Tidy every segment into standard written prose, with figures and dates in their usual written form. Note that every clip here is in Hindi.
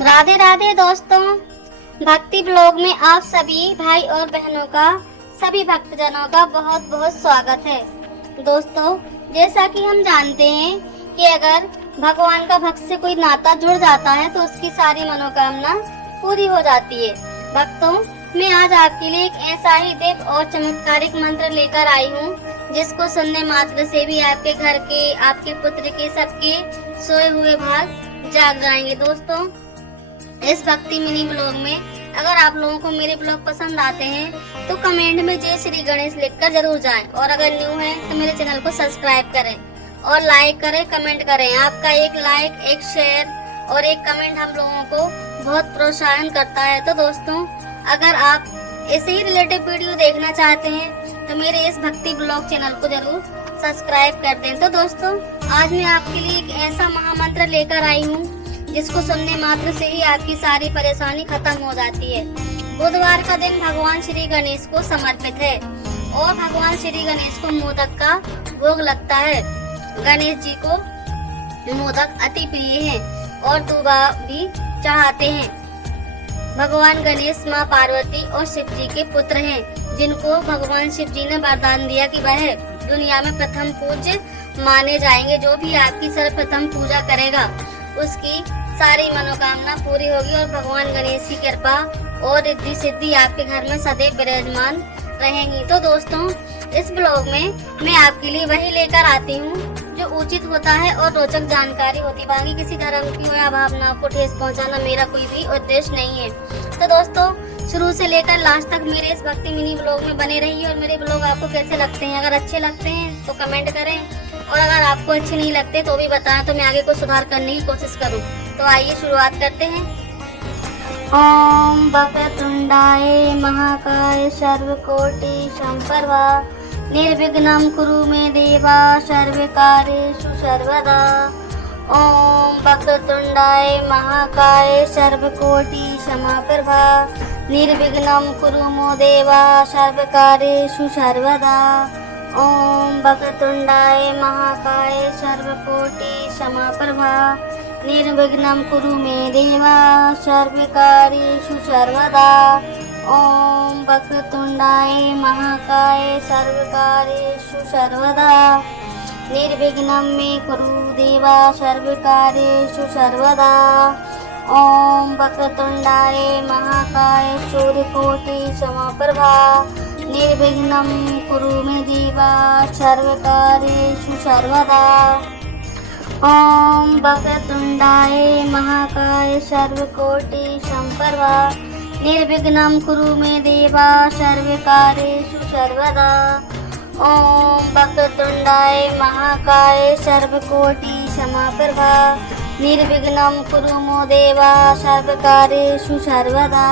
राधे राधे दोस्तों, भक्ति ब्लॉग में आप सभी भाई और बहनों का, सभी भक्तजनों का बहुत बहुत स्वागत है। दोस्तों, जैसा कि हम जानते हैं कि अगर भगवान का भक्त से कोई नाता जुड़ जाता है तो उसकी सारी मनोकामना पूरी हो जाती है। भक्तों, मैं आज आपके लिए एक ऐसा ही दिव्य और चमत्कारिक मंत्र लेकर आई हूँ जिसको सुनने मात्र से भी आपके घर के, आपके पुत्र के, सबके सोए हुए भाग जाग जाएंगे। दोस्तों, इस भक्ति मिनी ब्लॉग में अगर आप लोगों को मेरे ब्लॉग पसंद आते हैं तो कमेंट में जय श्री गणेश लिखकर जरूर जाएं, और अगर न्यू है तो मेरे चैनल को सब्सक्राइब करें और लाइक करें, कमेंट करें। आपका एक लाइक, एक शेयर और एक कमेंट हम लोगों को बहुत प्रोत्साहन करता है। तो दोस्तों, अगर आप ऐसे ही रिलेटिव वीडियो देखना चाहते हैं तो मेरे इस भक्ति ब्लॉग चैनल को जरूर सब्सक्राइब कर दें। तो दोस्तों, आज मैं आपके लिए एक ऐसा महामंत्र लेकर आई हूँ जिसको सुनने मात्र से ही आपकी सारी परेशानी खत्म हो जाती है। बुधवार का दिन भगवान श्री गणेश को समर्पित है और भगवान श्री गणेश को मोदक का भोग लगता है। गणेश जी को मोदक अति प्रिय है और दूबा भी चढ़ाते हैं। भगवान गणेश माँ पार्वती और शिव जी के पुत्र हैं, जिनको भगवान शिव जी ने वरदान दिया कि वह दुनिया में प्रथम पूज्य माने जाएंगे। जो भी आपकी सर्वप्रथम पूजा करेगा उसकी सारी मनोकामना पूरी होगी और भगवान गणेश की कृपा और रिद्धि सिद्धि आपके घर में सदैव विराजमान रहेंगी। तो दोस्तों, इस ब्लॉग में मैं आपके लिए वही लेकर आती हूँ जो उचित होता है और रोचक जानकारी होती है। बाकी किसी धर्म की या भावना को ठेस पहुँचाना मेरा कोई भी उद्देश्य नहीं है। तो दोस्तों, शुरू से लेकर लास्ट तक मेरे इस भक्ति मिनी ब्लॉग में बने रहिए। और मेरे ब्लॉग आपको कैसे लगते हैं? अगर अच्छे लगते हैं तो कमेंट करें, और अगर आपको अच्छे नहीं लगते तो भी बताएं, तो मैं आगे को सुधार करने की कोशिश करूं। तो आइए शुरुआत करते हैं। ओम वक्रतुंडाय महाकाय सर्वकोटि संप्रभा निर्विघ्नं कुरु मे देवा सर्वकार्येषु सर्वदा। ओम वक्रतुंडाय महाकाय सर्वकोटि समप्रभा निर्विघ्नं कुरु मे देवा सर्वकार्येषु सर्वदा। ओम वक्रतुंडाय महाकाय सर्वकोटि समप्रभा निर्विघ्नं कुरु मे देवा सर्वकार्येषु सर्वदा। ओम वक्रतुंडाय महाकाय सर्वकार्येषु सर्वदा निर्विघ्नं मे कुरु देवा सर्वकार्येषु सर्वदा। ओम वक्रतुंडाय महाकाय सूर्यकोटि समप्रभा निर्विघ्नं कुरु मे देवा सर्वकार्येषु सर्वदा। ओम वक्रतुंडाय महाकाय सर्वकोटि संप्रभा निर्विघ्नं कुरु मे देवा सर्वकार्येषु सर्वदा। ओम वक्रतुंडाय महाकाय सर्वकोटि समप्रभा निर्विघ्नं कुरु मे देवा सर्वकार्येषु सर्वदा।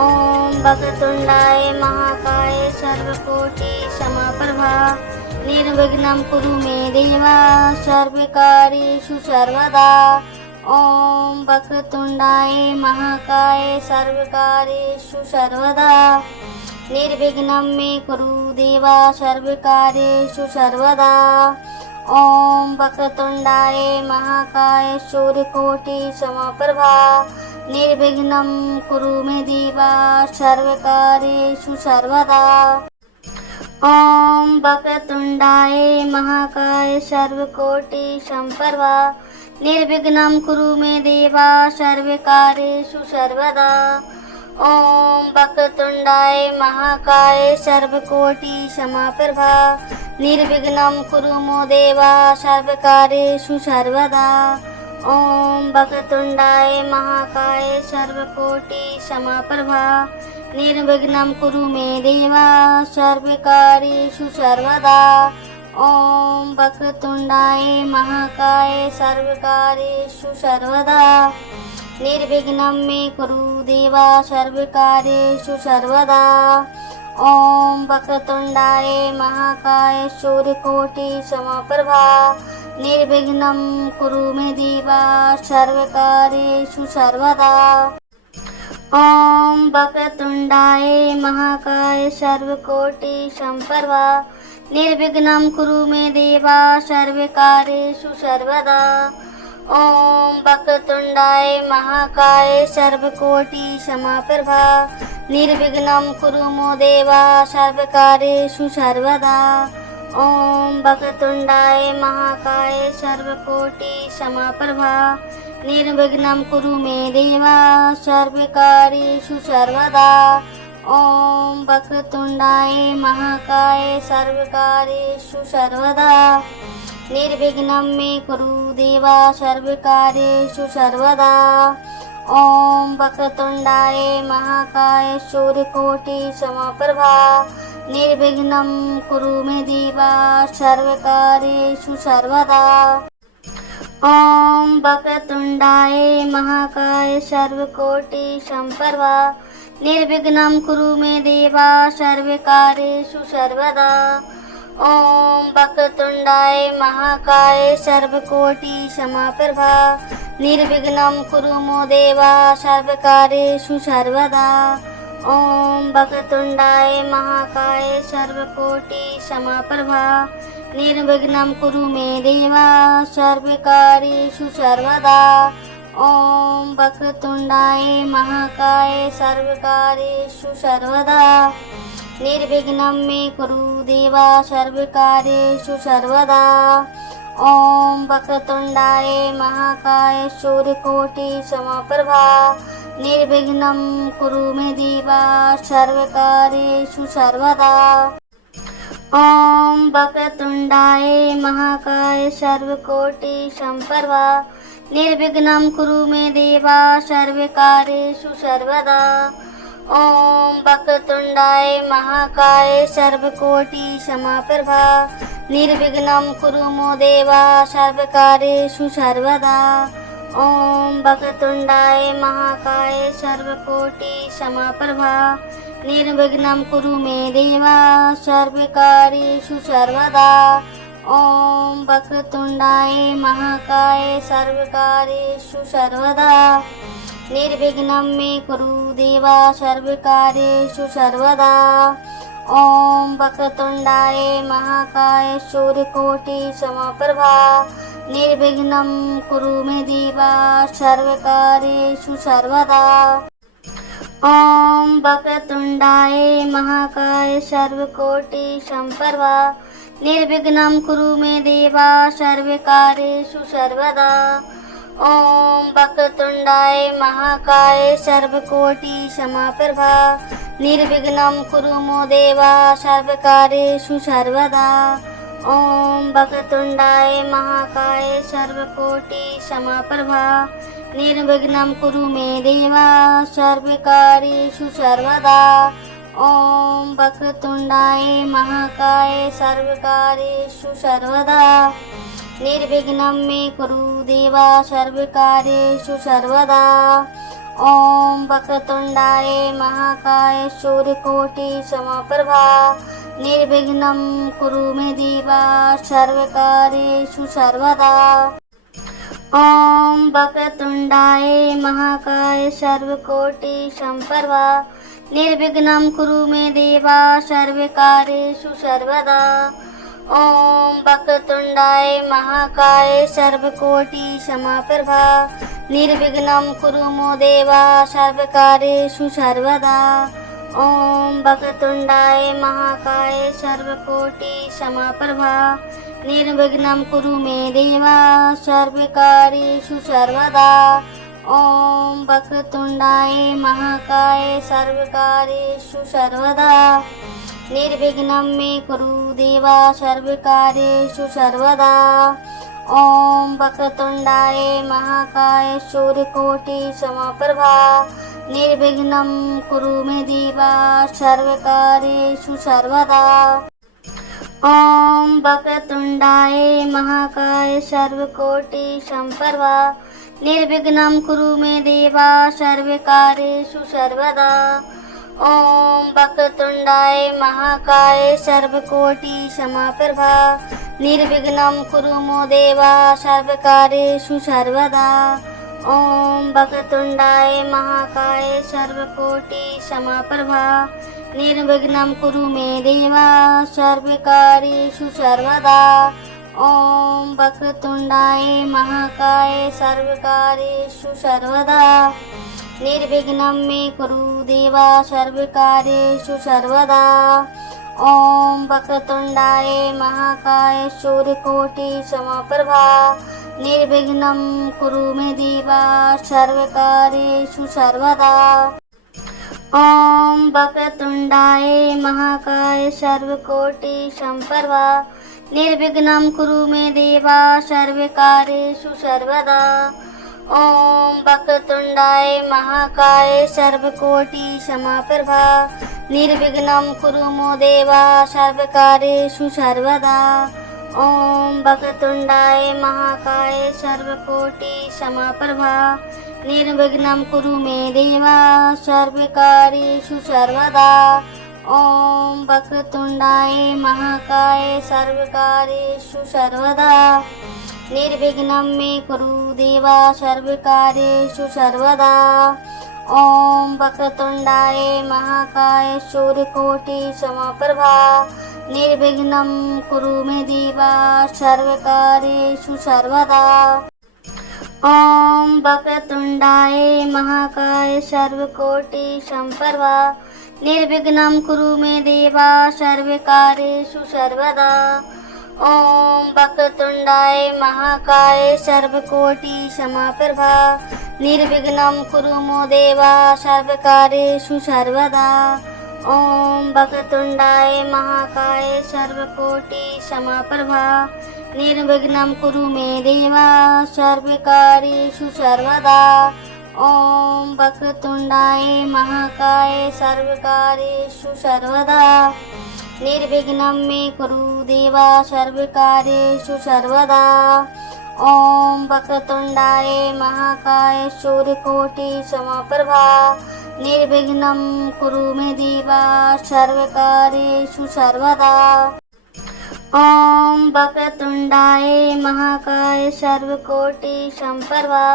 ओम वक्रतुंडाय महाकाय सर्वकोटि समप्रभा निर्विघ्नं कुरु मे देवा सर्वकार्येषु सर्वदा। ओम वक्रतुंडाय महाकाय सर्वकार्येषु सर्वदा निर्विघ्नं मे कुरु देवा सर्वकार्येषु सर्वदा। ओम वक्रतुंडाय महाकाय सूर्यकोटि समप्रभा निर्विघ्नं कुरु मे देवा सर्वकार्येषु सर्वदा। ओम वक्रतुंडाय महाकाय सर्वकोटि संप्रभा निर्विघ्नं कुरु मे देवा सर्वकार्येषु सर्वदा। ओम वक्रतुंडाय महाकाय सर्वकोटि समप्रभा निर्विघ्नं कुरु मे देवा सर्वकार्येषु सर्वदा। ओम वक्रतुंडाय महाकाय सर्वकोटि समप्रभा निर्विघ्नं कुरु मे देवा सर्वकार्येषु सर्वदा। ओम वक्रतुंडाय महाकाय सर्वकार्येषु सर्वदा निर्विघ्नं मे कुरु देवा सर्वकार्येषु सर्वदा। ओम वक्रतुंडाय महाकाय सूर्यकोटि समप्रभा निर्विघ्नं कुरु मे देवा सर्वकार्येषु सर्वदा। ओम वक्रतुंडाय महाकाय सर्वकोटि संप्रभा निर्विघ्नं कुरु मे देवा सर्वकार्येषु सर्वदा। ॐ वक्रतुण्डाय महाकाय सर्वकोटि समाप्रभा निर्विघ्नं कुरु मो देवा सर्वकार्येषु सर्वदा। ॐ वक्रतुण्डाय महाकाय सर्वकोटि समाप्रभा निर्विघ्नं कुरु मे देवा सर्वकार्येषु सर्वदा। ॐ वक्रतुण्डाय महाकाय सर्वकार्येषु सर्वदा निर्विघ्नं मे कुरु देवा सर्वकार्येषु सर्वदा। ॐ वक्रतुण्डाय महाकाय सूर्यकोटि समप्रभा निर्विघ्नं कुरु मे देवा सर्वकार्येषु सर्वदा। ॐ वक्रतुण्डाय महाकाय सर्वकोटि समप्रभा निर्विघ्नं कुरु मे देवा सर्वकार्येषु सर्वदा। ॐ वक्रतुण्डाय महाकाय सर्वकोटि समाप्रभा निर्विघ्नं कुरु मो देवा सर्वकार्येषु सर्वदा। ॐ वक्रतुण्डाय महाकाय सर्वकोटि समाप्रभा निर्विघ्नं कुरु मे देवा सर्वकार्येषु सर्वदा। ॐ वक्रतुण्डाय महाकाय सर्वकार्येषु सर्वदा निर्विघ्नं मे कुरु देवा सर्वकार्येषु सर्वदा। ॐ वक्रतुण्डाय महाकाय सूर्यकोटि समप्रभा निर्विघ्नं कुरु मे देवा सर्वकार्येषु सर्वदा। ॐ वक्रतुण्डाय महाकाय सर्वकोटि समप्रभा निर्विघ्नं कुरु मे देवा सर्वकार्येषु सर्वदा। ॐ वक्रतुण्डाय महाकाय सर्वकोटि समाप्रभा निर्विघ्नं कुरु मो देवा सर्वकार्येषु सर्वदा। ॐ वक्रतुण्डाय महाकाय सर्वकोटि समाप्रभा निर्विघ्नं कुरु मे देवा सर्वकार्येषु सर्वदा। ॐ वक्रतुण्डाय महाकाय सर्वकार्येषु सर्वदा निर्विघ्नं मे कुरु देवा सर्वकार्येषु सर्वदा। ॐ वक्रतुण्डाय महाकाय सूर्यकोटि समप्रभा निर्विघ्नं कुरु मे देवा सर्वकार्येषु सर्वदा। ॐ वक्रतुण्डाय महाकाय सर्वकोटि समप्रभा निर्विघ्नं कुरु मे देवा सर्वकार्येषु सर्वदा। ॐ वक्रतुण्डाय महाकाय सर्वकोटि समाप्रभा निर्विघ्नं कुरु मो देवा सर्वकार्येषु सर्वदा। ॐ वक्रतुण्डाय महाकाय सर्वकोटि समाप्रभा निर्विघ्नं कुरु मे देवा सर्वकार्येषु सर्वदा। ॐ वक्रतुण्डाय महाकाय सर्वकार्येषु सर्वदा निर्विघ्नं मे कुरु देवा सर्वकार्येषु सर्वदा। ॐ वक्रतुण्डाय महाकाय सूर्यकोटि समप्रभा निर्विघ्नं कुरु मे देवा सर्वकार्येषु सर्वदा। ॐ वक्रतुण्डाय महाकाय सर्वकोटि समप्रभा निर्विघ्नं कुरु मे देवा सर्वकार्येषु सर्वदा। ॐ वक्रतुण्डाय महाकाय सर्वकोटि समाप्रभा निर्विघ्नं कुरु मो देवा सर्वकार्येषु सर्वदा। ॐ वक्रतुण्डाय महाकाय सर्वकोटि समाप्रभा निर्विघ्नं कुरु मे देवा सर्वकार्येषु सर्वदा। ॐ वक्रतुण्डाय महाकाय सर्वकार्येषु सर्वदा निर्विघ्नं मे कुरु देवा सर्वकार्येषु सर्वदा। ॐ वक्रतुण्डाय महाकाय सूर्यकोटि समप्रभा निर्विघ्नं कुरु मे देवा सर्वकार्येषु सर्वदा। ॐ वक्रतुण्डाय महाकाय सर्वकोटि समप्रभा निर्विघ्नं कुरु मे देवा सर्वकार्येषु सर्वदा। ॐ वक्रतुण्डाय महाकाय सर्वकोटि समाप्रभा निर्विघ्नं कुरु मो देवा सर्वकार्येषु सर्वदा। ॐ वक्रतुण्डाय महाकाय सर्वकोटि समाप्रभा निर्विघ्नं कुरु मे देवा सर्वकार्येषु सर्वदा। ॐ वक्रतुण्डाय महाकाय सर्वकार्येषु सर्वदा निर्विघ्नं मे कुरु देवा सर्वकार्येषु सर्वदा। ॐ वक्रतुण्डाय महाकाय सूर्यकोटि समप्रभा निर्विघ्नं कुरु मे देवा सर्वकार्येषु सर्वदा। ॐ वक्रतुण्डाय महाकाय सर्वकोटि समप्रभा निर्विघ्नं कुरु मे देवा सर्वकार्येषु सर्वदा। ॐ वक्रतुण्डाय महाकाय सर्वकोटि समप्रभा निर्विघ्नं कुरु मो देवा सर्वकार्येषु सर्वदा। ॐ वक्रतुण्डाय महाकाय सर्वकोटि समप्रभा निर्विघ्नं कुरु मे देवा सर्वकार्येषु सर्वदा। ॐ वक्रतुण्डाय महाकाय सर्वकार्येषु सर्वदा निर्विघ्नं मे कुरु देवा सर्वकार्येषु सर्वदा। ॐ वक्रतुण्डाय महाकाय सूर्यकोटि समप्रभा निर्विघ्नं कुरु मे देवा सर्वकार्येषु सर्वदा। ॐ वक्रतुण्डाय महाकाय सर्वकोटि समप्रभा निर्विघ्नं कुरु मे देवा सर्वकार्येषु सर्वदा। ॐ वक्रतुण्डाय महाकाय सर्वकोटि समप्रभा निर्विघ्नं कुरु मो देवा सर्वकार्येषु सर्वदा। ॐ वक्रतुण्डाय महाकाय सर्वकोटि समप्रभा निर्विघ्नं कुरु मे देवा सर्वकार्येषु सर्वदा। ॐ वक्रतुण्डाय महाकाय सर्वकार्येषु सर्वदा निर्विघ्नं मे कुरु देवा सर्वकार्येषु सर्वदा। ॐ वक्रतुण्डाय महाकाय सूर्यकोटि समप्रभा निर्विघ्नं कुरु मे देवा सर्वकार्येषु सर्वदा। ॐ वक्रतुण्डाय महाकाय सर्वकोटि समप्रभा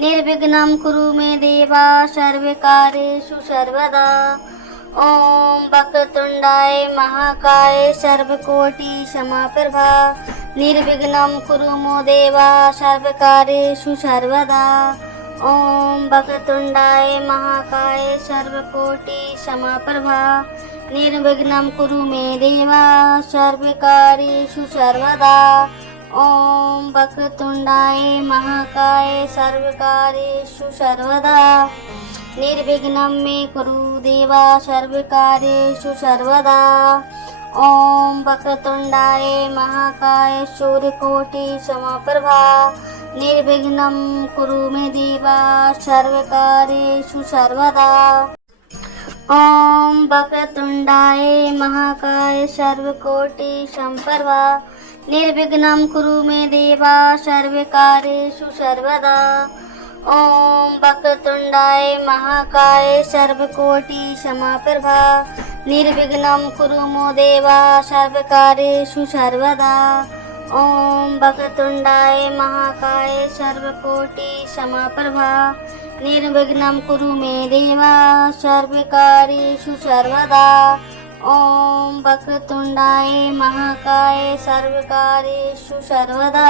निर्विघ्नं कुरु मे देवा सर्वकार्येषु सर्वदा। ॐ वक्रतुण्डाय महाकाय सर्वकोटि समप्रभा निर्विघ्नं कुरु मो देवा सर्वकार्येषु सर्वदा। ॐ वक्रतुण्डाय महाकाय सर्वकोटि समप्रभा निर्विघ्नं कुरु मे देवा सर्वकार्येषु सर्वदा। ॐ वक्रतुण्डाय महाकाय सर्वकार्येषु सर्वदा निर्विघ्नं मे कुरु देवा सर्वकार्येषु सर्वदा। ॐ वक्रतुण्डाय महाकाय सूर्यकोटि समप्रभा निर्विघ्नं कुरु मे देवा सर्वकार्येषु सर्वदा। ॐ वक्रतुण्डाय महाकाय सर्वकोटि समप्रभा निर्विघ्नं कुरु मे देवा सर्वकार्येषु सर्वदा। ॐ वक्रतुण्डाय महाकाय सर्वकोटि समप्रभा निर्विघ्नं कुरु मो देवा सर्वकार्येषु सर्वदा। ॐ वक्रतुण्डाय महाकाय सर्वकोटि समप्रभा निर्विघ्नं कुरु मे देवा सर्वकार्येषु सर्वदा। ॐ वक्रतुण्डाय महाकाय सर्वकार्येषु सर्वदा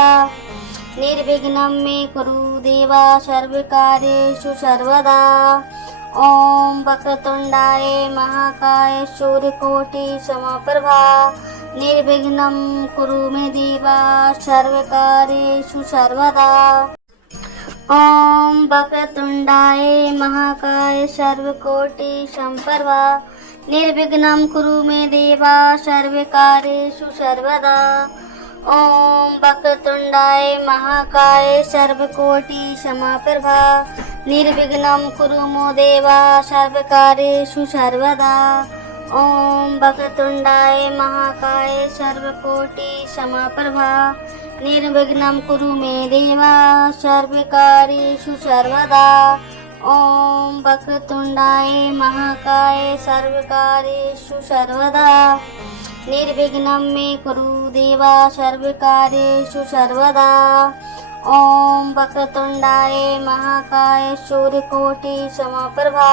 निर्विघ्नं मे कुरु देवा सर्वकार्येषु सर्वदा। ॐ वक्रतुण्डाय महाकाय सूर्यकोटि समप्रभा निर्विघ्नं कुरु मे देवा सर्वकार्येषु सर्वदा। ॐ वक्रतुण्डाय महाकाय सर्वकोटि समप्रभा निर्विघ्नं कुरु मे देवा सर्वकार्येषु सर्वदा। ॐ वक्रतुण्डाय महाकाय सर्वकोटि समप्रभा निर्विघ्नं कुरु मो देवा सर्वकार्येषु सर्वदा। ॐ वक्रतुण्डाय महाकाय सर्वकोटि समप्रभा निर्विघ्नं कुरु मे देवा सर्वकार्येषु सर्वदा। ॐ वक्रतुण्डाय महाकाय सर्वकार्येषु सर्वदा निर्विघ्नं मे कुरु देवा सर्वकार्येषु सर्वदा। ॐ वक्रतुण्डाय महाकाय सूर्यकोटि समप्रभा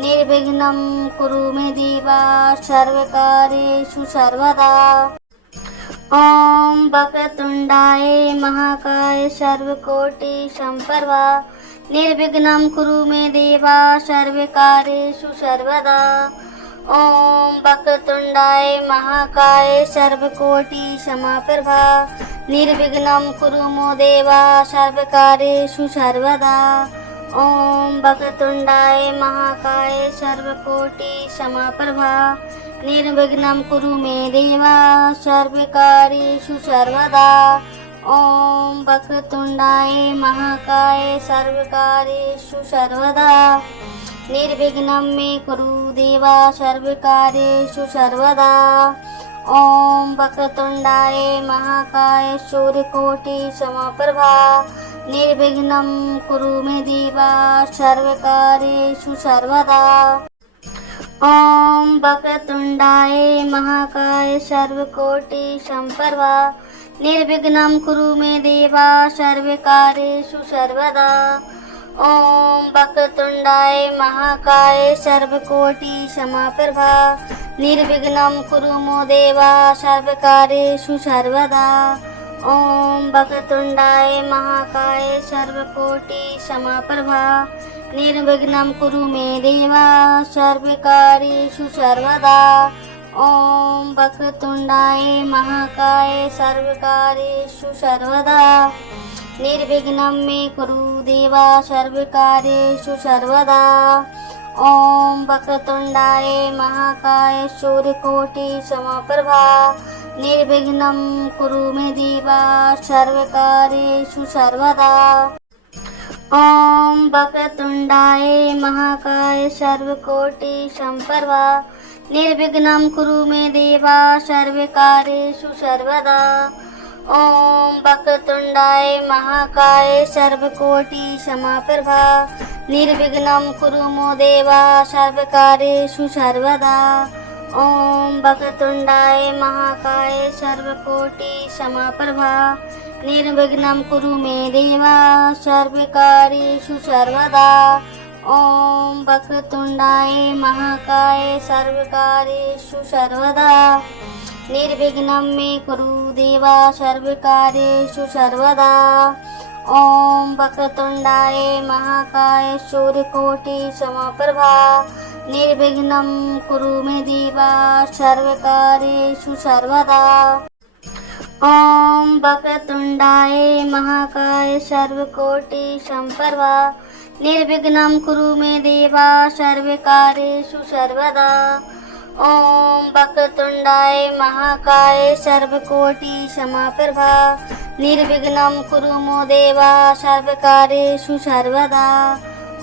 निर्विघ्नं कुरु मे देवा सर्वकार्येषु सर्वदा। ॐ वक्रतुण्डाय महाकाय सर्वकोटि सम्प्रभा निर्विघ्नं कुरु मे देवा सर्वकार्येषु सर्वदा। ॐ वक्रतुण्डाय महाकाय सर्वकोटि समप्रभा निर्विघ्नं कुरु मो देवा सर्वकार्येषु सर्वदा। ॐ वक्रतुण्डाय महाकाय सर्वकोटि समप्रभा निर्विघ्नं कुरु मे देवा सर्वकार्येषु सर्वदा। ॐ वक्रतुण्डाय महाकाय सर्वकार्येषु सर्वदा निर्विघ्नं मे कुरु देवा सर्वकार्येषु सर्वदा। ॐ वक्रतुण्डाय महाकाय सूर्यकोटि समप्रभा निर्विघ्नं कुरु मे देवा सर्वकार्येषु सर्वदा। ॐ वक्रतुण्डाय महाकाय सर्वकोटि सम्प्रभा निर्विघ्नं कुरु मे देवा सर्वकार्येषु सर्वदा। ॐ वक्रतुण्डाय महाकाय सर्वकोटि समप्रभा निर्विघ्नं कुरु मो देवा सर्वकार्येषु सर्वदा। ॐ वक्रतुण्डाय महाकाय सर्वकोटि समप्रभा निर्विघ्नं कुरु मे देवा सर्वकार्येषु सर्वदा। ॐ वक्रतुण्डाय महाकाय सर्वकार्येषु सर्वदा निर्विघ्नं मे कुरु देवा सर्वकार्येषु सर्वदा। ॐ वक्रतुण्डाय महाकाय सूर्यकोटि समप्रभा निर्विघ्नं कुरु मे देवा सर्वकार्येषु सर्वदा। ॐ वक्रतुण्डाय महाकाय सर्वकोटि सम्प्रभा निर्विघ्नं कुरु मे देवा सर्वकार्येषु सर्वदा। ॐ वक्रतुण्डाय महाकाय सर्वकोटि समप्रभा निर्विघ्नं कुरु मो देवा सर्वकार्येषु सर्वदा। ॐ वक्रतुण्डाय महाकाय सर्वकोटि समप्रभा निर्विघ्नं कुरु मे देवा सर्वकार्येषु सर्वदा। ॐ वक्रतुण्डाय महाकाय सर्वकार्येषु सर्वदा निर्विघ्नं मे कुरु देवा सर्वकार्येषु सर्वदा। ॐ वक्रतुण्डाय महाकाय सूर्यकोटि समप्रभा निर्विघ्नं कुरु मे देवा सर्वकार्येषु सर्वदा। ॐ वक्रतुण्डाय महाकाय सर्वकोटि सम्प्रभा निर्विघ्नं कुरु मे देवा सर्वकार्येषु सर्वदा। ॐ वक्रतुण्डाय महाकाय सर्वकोटि समप्रभा निर्विघ्नं कुरु मो देवा सर्वकार्येषु सर्वदा।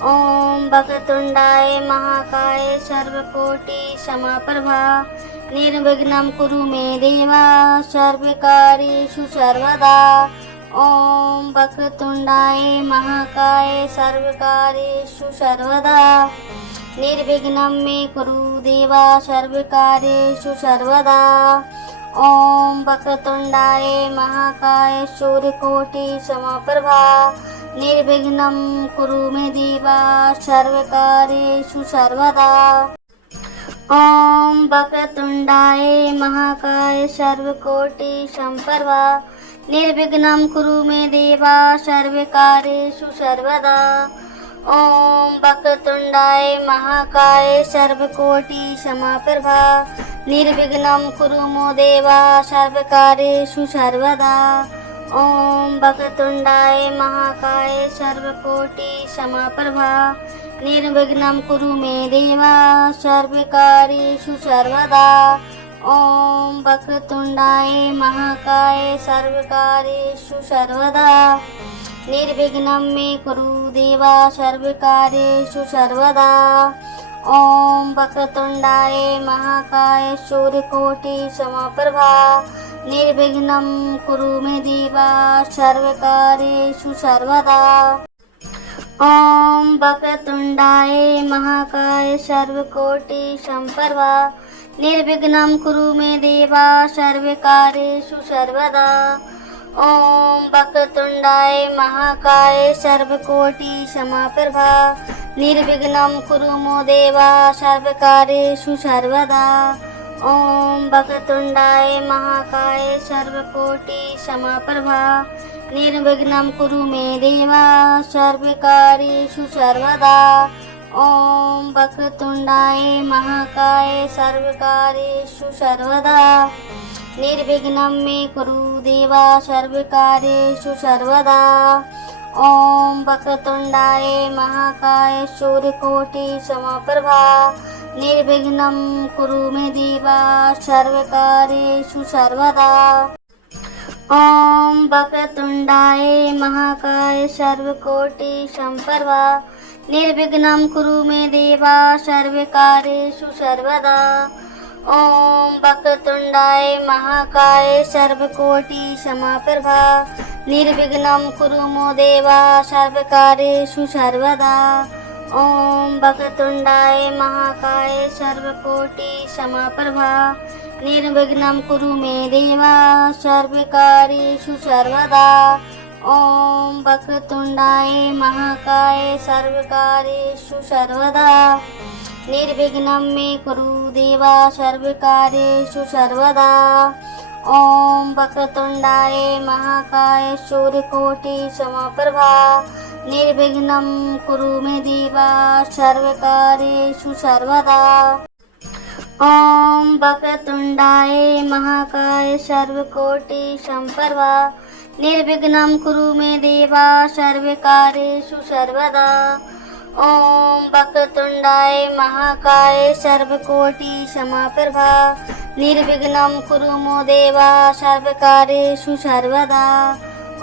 ॐ वक्रतुण्डाय महाकाय सर्वकोटि समप्रभा निर्विघ्नं कुरु मे देवा सर्वकार्येषु सर्वदा। ॐ वक्रतुण्डाय महाकाय सर्वकार्येषु सर्वदा निर्विघ्नं मे कुरु देवा सर्वकार्येषु सर्वदा। ॐ वक्रतुण्डाय महाकाय सूर्यकोटि समप्रभा निर्विघ्नं कुरु मे देवा सर्वकार्येषु सर्वदा। ॐ वक्रतुण्डाय महाकाय सर्वकोटि सम्प्रभा निर्विघ्नं कुरु मे देवा सर्वकार्येषु सर्वदा। ॐ वक्रतुण्डाय महाकाय सर्वकोटि समप्रभा निर्विघ्नं कुरु मो देवा सर्वकार्येषु सर्वदा। ॐ वक्रतुण्डाय महाकाय सर्वकोटि समप्रभा निर्विघ्नं कुरु मे देवा सर्वकार्येषु सर्वदा। ॐ वक्रतुण्डाय महाकाय सर्वकार्येषु सर्वदा निर्विघ्नं मे कुरु देवा सर्वकार्येषु सर्वदा। ॐ वक्रतुण्डाय महाकाय सूर्यकोटि समप्रभा निर्विघ्नं कुरु मे देवा सर्वकार्येषु सर्वदा। ॐ वक्रतुण्डाय महाकाय सर्वकोटि सम्प्रभा निर्विघ्नं कुरु मे देवा सर्वकार्येषु सर्वदा। ॐ वक्रतुण्डाय महाकाय सर्वकोटि समप्रभा निर्विघ्नं कुरु मो देवा सर्वकार्येषु सर्वदा। ॐ वक्रतुण्डाय महाकाय सर्वकोटि समाप्रभा निर्विघ्नं कुरु मे देव सर्वकार्येषु सर्वदा। ॐ वक्रतुण्डाय महाकाय सर्वकार्येषु सर्वदा निर्विघ्नं मे कुरु देव सर्वकार्येषु सर्वदा। ॐ वक्रतुण्डाय महाकाय सूर्यकोटि समप्रभा निर्विघ्नं कुरु मे देव सर्वकार्येषु सर्वदा। ॐ वक्रतुण्डाय महाकाय सर्वकोटि समप्रभा निर्विघ्नं कुरु मे देव सर्वकार्येषु सर्वदा। ॐ वक्रतुण्डाय महाकाय सर्वकोटि समप्रभा निर्विघ्नं कुरु मे देव सर्वकार्येषु सर्वदा। ॐ वक्रतुण्डाय महाकाय सर्वकोटि समप्रभा निर्विघ्नं कुरु मे देव सर्वकार्येषु सर्वदा। ॐ वक्रतुण्डाय महाकाय सर्वकार्येषु सर्वदा निर्विघ्नं मे कुरु देव सर्वकार्येषु सर्वदा। ॐ वक्रतुण्डाय महाकाय सूर्यकोटि समप्रभा निर्विघ्नं कुरु मे देव सर्वकार्येषु सर्वदा। ॐ वक्रतुण्डाय महाकाय सर्वकोटि समप्रभा निर्विघ्नं कुरु मे देव सर्वकार्येषु सर्वदा। ॐ वक्रतुण्डाय महाकाय सर्वकोटि समप्रभा निर्विघ्नं कुरु मे देव सर्वकार्येषु सर्वदा।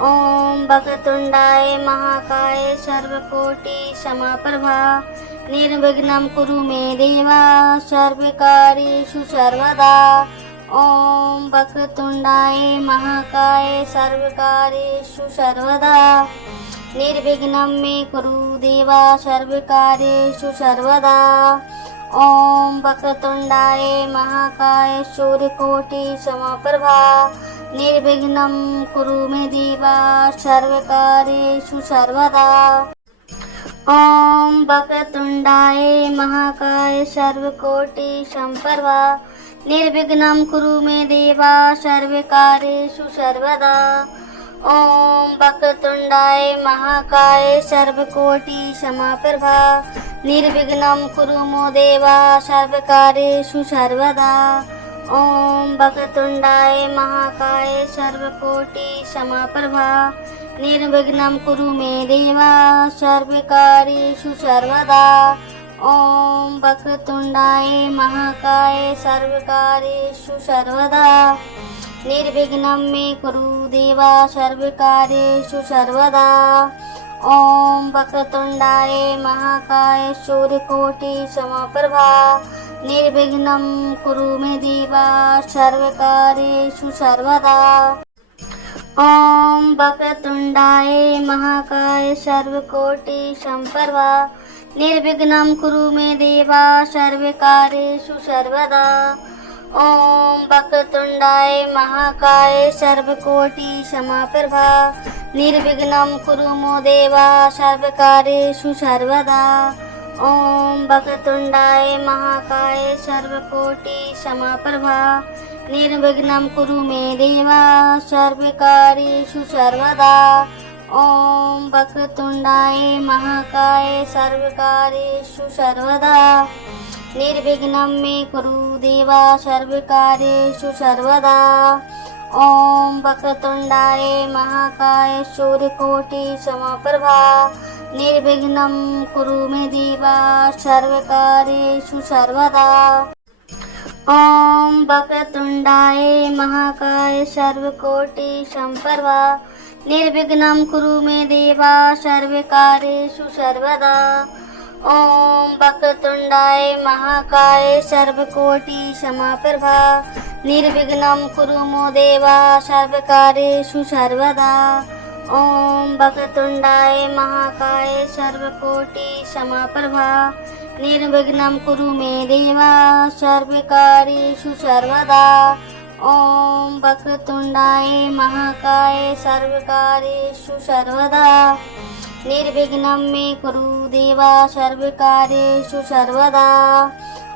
ॐ वक्रतुण्डाय महाकाय सर्वकोटि समप्रभा निर्विघ्नं कुरु मे देव सर्वकार्येषु सर्वदा। ॐ वक्रतुण्डाय महाकाय सर्वकार्येषु सर्वदा निर्विघ्नं मे कुरु देव सर्वकार्येषु सर्वदा। ॐ वक्रतुण्डाय महाकाय सूर्यकोटि समप्रभा निर्विघ्नं कुरु मे देव सर्वकार्येषु सर्वदा। ॐ वक्रतुण्डाय महाकाय सर्वकोटि समप्रभा निर्विघ्नं कुरु मे देव सर्वकार्येषु सर्वदा। ॐ वक्रतुण्डाय महाकाय सर्वकोटि समप्रभा निर्विघ्नं कुरु मे देव सर्वकार्येषु सर्वदा। ॐ वक्रतुण्डाय महाकाय सर्वकोटि समप्रभा निर्विघ्नं कुरु मे देव सर्वकार्येषु सर्वदा। ॐ वक्रतुण्डाय महाकाय सर्वकार्येषु सर्वदा निर्विघ्नं मे कुरु देव सर्वकार्येषु सर्वदा। ॐ वक्रतुण्डाय महाकाय सूर्यकोटि समप्रभा निर्विघ्नं कुरु मे देव सर्वकार्येषु सर्वदा। ॐ वक्रतुण्डाय महाकाय सर्वकोटि समप्रभा निर्विघ्नं कुरु मे देव सर्वकार्येषु सर्वदा। ॐ वक्रतुण्डाय महाकाय सर्वकोटि समप्रभा निर्विघ्नं कुरु मे देव सर्वकार्येषु सर्वदा। ॐ वक्रतुण्डाय महाकाय सर्वकोटि समप्रभा निर्विघ्नं कुरु मे देव सर्वकार्येषु सर्वदा। ॐ वक्रतुण्डाय महाकाय सर्वकार्येषु सर्वदा निर्विघ्नं मे कुरु देव सर्वकार्येषु सर्वदा। ॐ वक्रतुण्डाय महाकाय सूर्यकोटि समप्रभा निर्विघ्नं कुरु मे देव सर्वकार्येषु सर्वदा। ॐ वक्रतुण्डाय महाकाय सर्वकोटि समप्रभा निर्विघ्नं कुरु मे देव सर्वकार्येषु सर्वदा। ॐ वक्रतुण्डाय महाकाय सर्वकोटि समप्रभा निर्विघ्नं कुरु मे देव सर्वकार्येषु सर्वदा। ॐ वक्रतुण्डाय महाकाय सर्वकोटि समप्रभा निर्विघ्नं कुरु मे देव सर्वकार्येषु सर्वदा। ॐ वक्रतुण्डाय महाकाय सर्वकार्येषु सर्वदा निर्विघ्नं मे कुरु देव सर्वकार्येषु सर्वदा।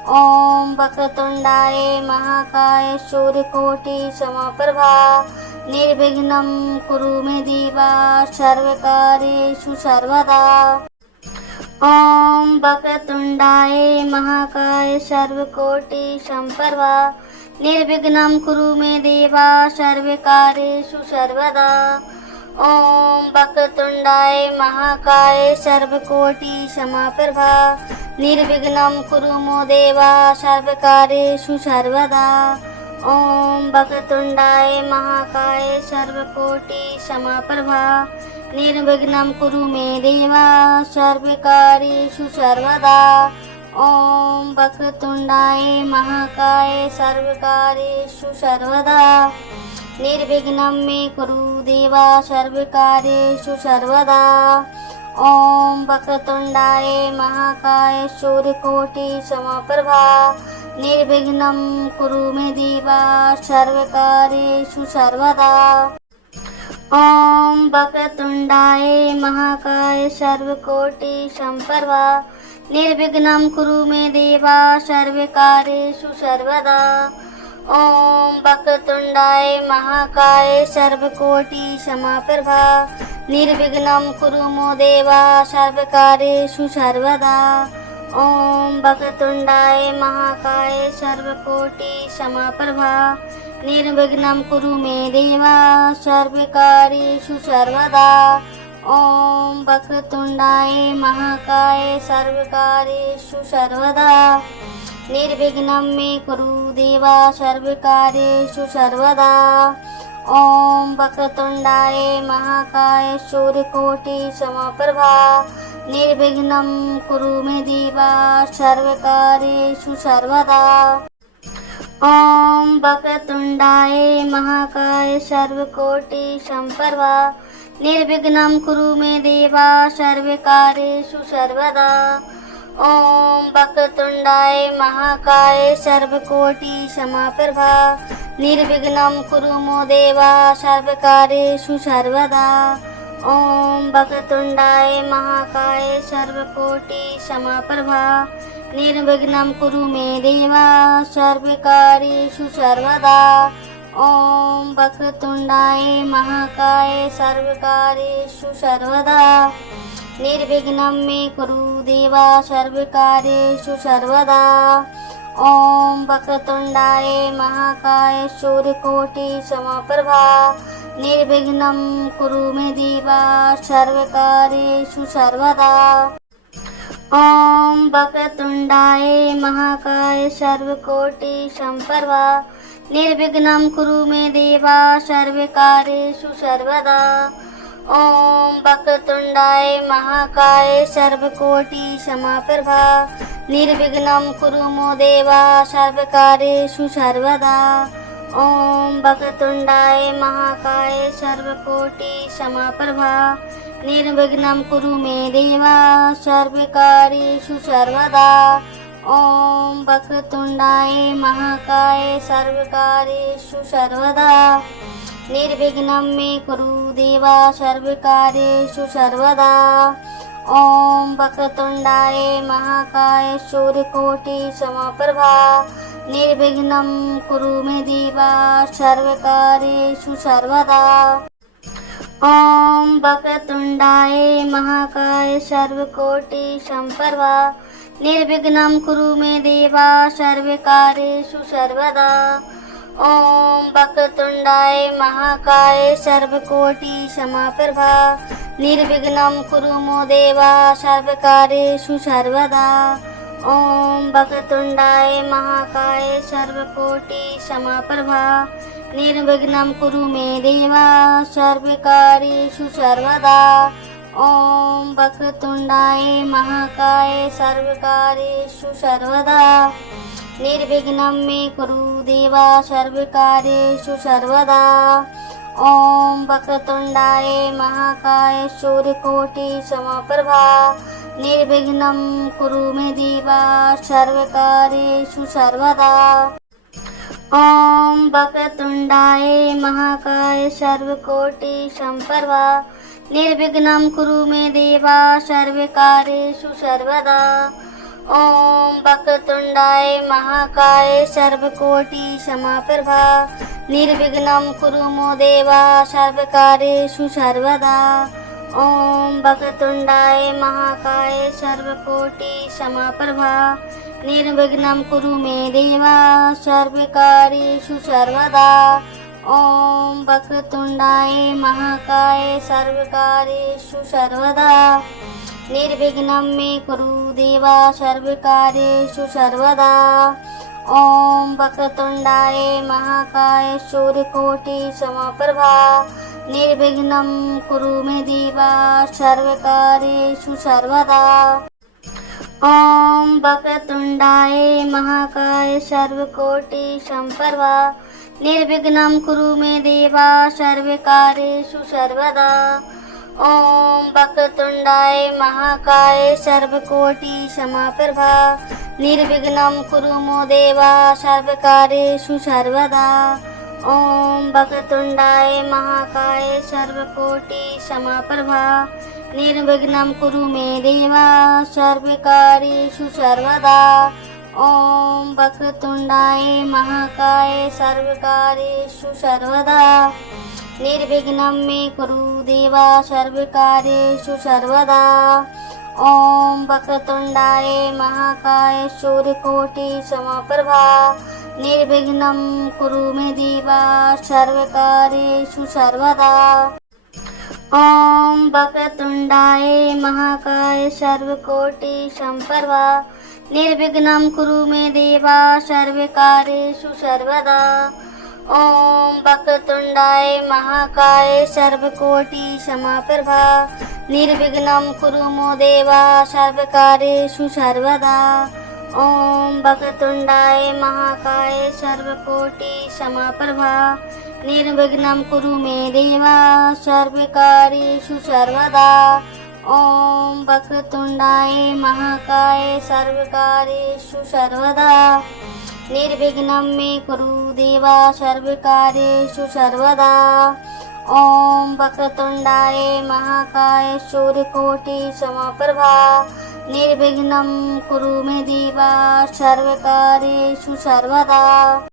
ओम वक्रतुंडाय महाकाय सूर्यकोटि समप्रभा निर्विघ्नं कुरु मे देवा सर्वकार्येषु सर्वदा। ओम वक्रतुंडाय महाकाय सर्वकोटि समप्रभा निर्विघ्नं कुरु मे देवा सर्वकार्येषु सर्वदा। ओम वक्रतुंडाय महाकाय सर्वकोटि समप्रभा निर्विघ्नं कुरु मे देवा सर्वकार्येषु सर्वदा। ओम वक्रतुंडाय महाकाय सर्वकोटि समप्रभा निर्विघ्नं कुरु मे देवा सर्वकार्येषु सर्वदा। ओम वक्रतुंडाय महाकाय सर्वकार्येषु सर्वदा निर्विघ्नं मे कुरु देवा सर्वकार्येषु सर्वदा। ओम वक्रतुंडाय महाकाय सूर्यकोटि समप्रभा निर्विघ्नं कुरु मे देवा सर्वकार्येषु सर्वदा। ओम वक्रतुंडाय महाकाय सर्वकोटि समप्रभा निर्विघ्नं कुरु मे देवा सर्वकार्येषु सर्वदा। ओम वक्रतुंडाय महाकाय सर्वकोटि समप्रभा निर्विघ्नं कुरु मे देवा सर्वकार्येषु सर्वदा। ओम वक्रतुंडाय महाकाय सर्वकोटि समप्रभा निर्विघ्नं कुरु मे देवा सर्वकार्येषु सर्वदा। ओम वक्रतुंडाय महाकाय सर्वकार्येषु सर्वदा निर्विघ्नं मे कुरु देवा सर्वकार्येषु सर्वदा। ओम वक्रतुंडाय महाकाय सूर्यकोटि समप्रभा निर्विघ्नं कुरु मे देवा सर्वकार्येषु सर्वदा। ओम वक्रतुंडाय महाकाय सर्वकोटि समप्रभा निर्विघ्नं कुरु मे देवा सर्वकार्येषु सर्वदा। ओम वक्रतुंडाय महाकाय सर्वकोटि समप्रभा निर्विघ्नं कुरु मे देवा सर्वकार्येषु सर्वदा। ओम वक्रतुंडाय महाकाय सर्वकोटि समप्रभा निर्विघ्नं कुरु मे देवा सर्वकार्येषु सर्वदा। ओम वक्रतुंडाय महाकाय सर्वकार्येषु सर्वदा निर्विघ्नं मे कुरु देवा सर्वकार्येषु सर्वदा। ओम वक्रतुंडाय महाकाय सूर्यकोटि समप्रभा निर्विघ्नं कुरु मे देवा सर्वकार्येषु सर्वदा। ओम वक्रतुंडाय महाकाय सर्वकोटि समप्रभा निर्विघ्नं कुरु मे देवा सर्वकार्येषु सर्वदा। ओम वक्रतुंडाय महाकाय सर्वकोटि समप्रभा निर्विघ्नं कुरु मे देवा सर्वकार्येषु सर्वदा। ओम वक्रतुंडाय महाकाय सर्वकोटि समप्रभा निर्विघ्नं कुरु मे देवा सर्वकार्येषु सर्वदा। ओम वक्रतुंडाय महाकाय सर्वकार्येषु सर्वदा निर्विघ्नं मे कुरु देवा सर्वकार्येषु सर्वदा। ओम वक्रतुंडाय महाकाय सूर्यकोटि समप्रभा निर्विघ्नं कुरु मे देवा सर्वकार्येषु सर्वदा। ओम वक्रतुंडाय महाकाय सर्वकोटि समप्रभा निर्विघ्नं कुरु मे देवा सर्वकार्येषु सर्वदा। ओम वक्रतुंडाय महाकाय सर्वकोटि समप्रभा निर्विघ्नं कुरु मे देवा सर्वकार्येषु सर्वदा। ओम वक्रतुंडाय महाकाय सर्वकोटि समप्रभा निर्विघ्नं कुरु मे देवा सर्वकार्येषु सर्वदा। ओम वक्रतुंडाय महाकाय सर्वकार्येषु सर्वदा निर्विघ्नं मे कुरु देवा सर्वकार्येषु सर्वदा। ओम वक्रतुंडाय महाकाय सूर्यकोटि समप्रभा निर्विघ्नं कुरु मे देवा सर्वकार्येषु सर्वदा। ओम वक्रतुंडाय महाकाय सर्वकोटि समप्रभा निर्विघ्नं कुरु मे देवा सर्वकार्येषु सर्वदा। ओम वक्रतुंडाय महाकाय सर्वकोटि समाप्रभा निर्विघ्नं कुरु मो देवा सर्वकार्येषु सर्वदा। ओम वक्रतुंडाय महाकाय सर्वकोटि समाप्रभा निर्विघ्नं कुरु मे देवा सर्वकार्येषु सर्वदा। ओम वक्रतुंडाय महाकाय सर्वकार्येषु सर्वदा निर्विघ्नं मे कुरु देवा सर्वकार्येषु सर्वदा। ओम वक्रतुंडाय महाकाय सूर्यकोटि समप्रभा निर्विघ्नं कुरु मे देवा सर्वकार्येषु सर्वदा। ओम वक्रतुंडाय महाकाय सर्वकोटि समप्रभा निर्विघ्नं कुरु मे देवा सर्वकार्येषु सर्वदा। ओम वक्रतुंडाय महाकाय सर्वकोटि समाप्रभा निर्विघ्नं कुरु मो देवा सर्वकार्येषु सर्वदा। ओम वक्रतुंडाय महाकाय सर्वकोटि समाप्रभा निर्विघ्नं कुरु मे देवा सर्वकार्येषु सर्वदा। ओम वक्रतुंडाय महाकाय सर्वकार्येषु सर्वदा निर्विघ्नं मे कुरु देवा सर्वकार्येषु सर्वदा। ओम वक्रतुंडाय महाकाय सूर्यकोटि समप्रभा निर्विघ्नं कुरु मे देवा सर्वकार्येषु सर्वदा। ओम वक्रतुंडाय महाकाय सर्वकोटि समप्रभा निर्विघ्नं कुरु मे देवा सर्वकार्येषु सर्वदा। ओम वक्रतुंडाय महाकाय सर्वकोटि समाप्रभा निर्विघ्नं कुरु मो देवा सर्वकार्येषु सर्वदा। ओम वक्रतुंडाय महाकाय सर्वकोटि समाप्रभा निर्विघ्नं कुरु मे देवा सर्वकार्येषु सर्वदा। ओम वक्रतुंडाय महाकाय सर्वकार्येषु सर्वदा निर्विघ्नं मे कुरु देवा सर्वकार्येषु सर्वदा। ओम वक्रतुंडाय महाकाय सूर्यकोटि समप्रभा निर्विघ्नं कुरु मे देवा सर्वकार्येषु सर्वदा।